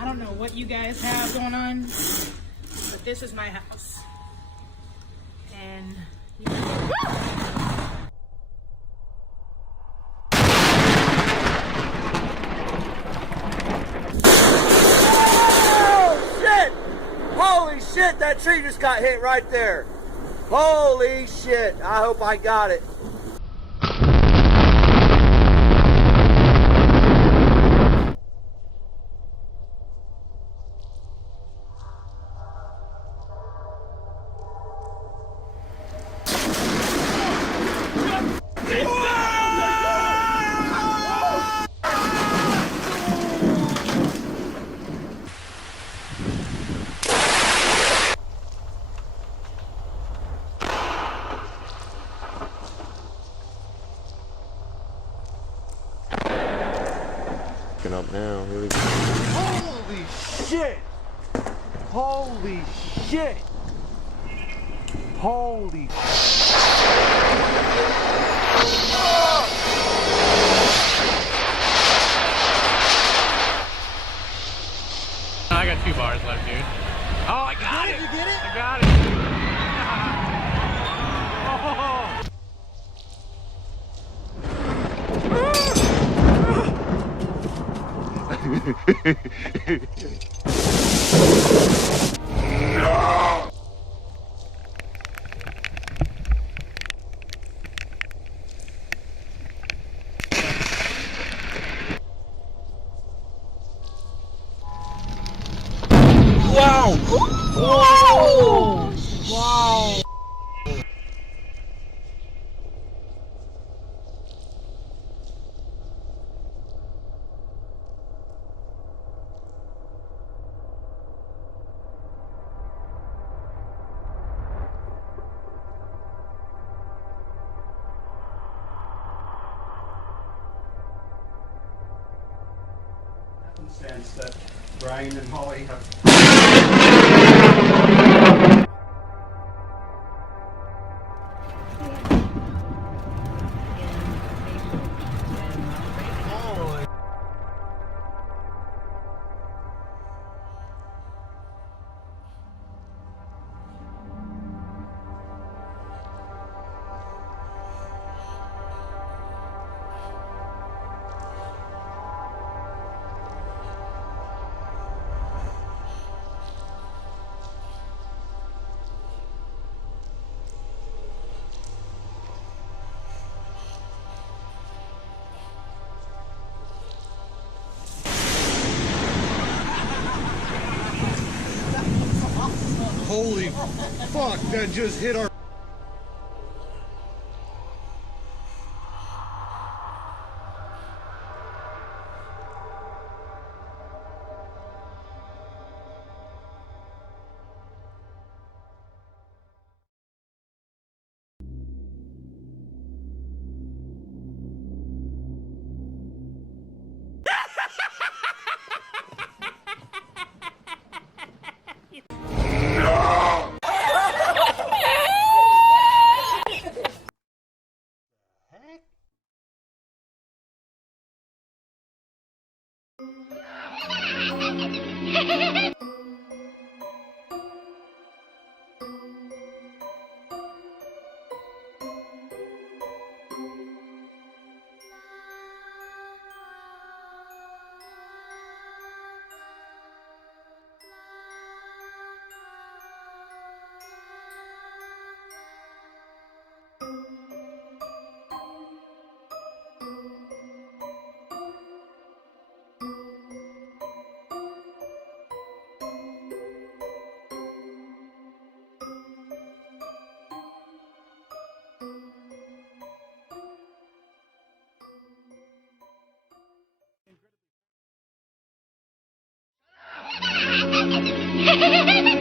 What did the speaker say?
I don't know what you guys have going on, but this is my house. And oh shit! Holy shit, that tree just got hit right there. Holy shit, I hope I got it. Up now. Here we go. Holy shit! Holy shit! Holy I got 2 bars left, dude. Oh, I got it! You get it? I got it! Wow! Whoa! Wow! Sense that Brian and Holly have. Holy fuck, that just hit our... Hehehehe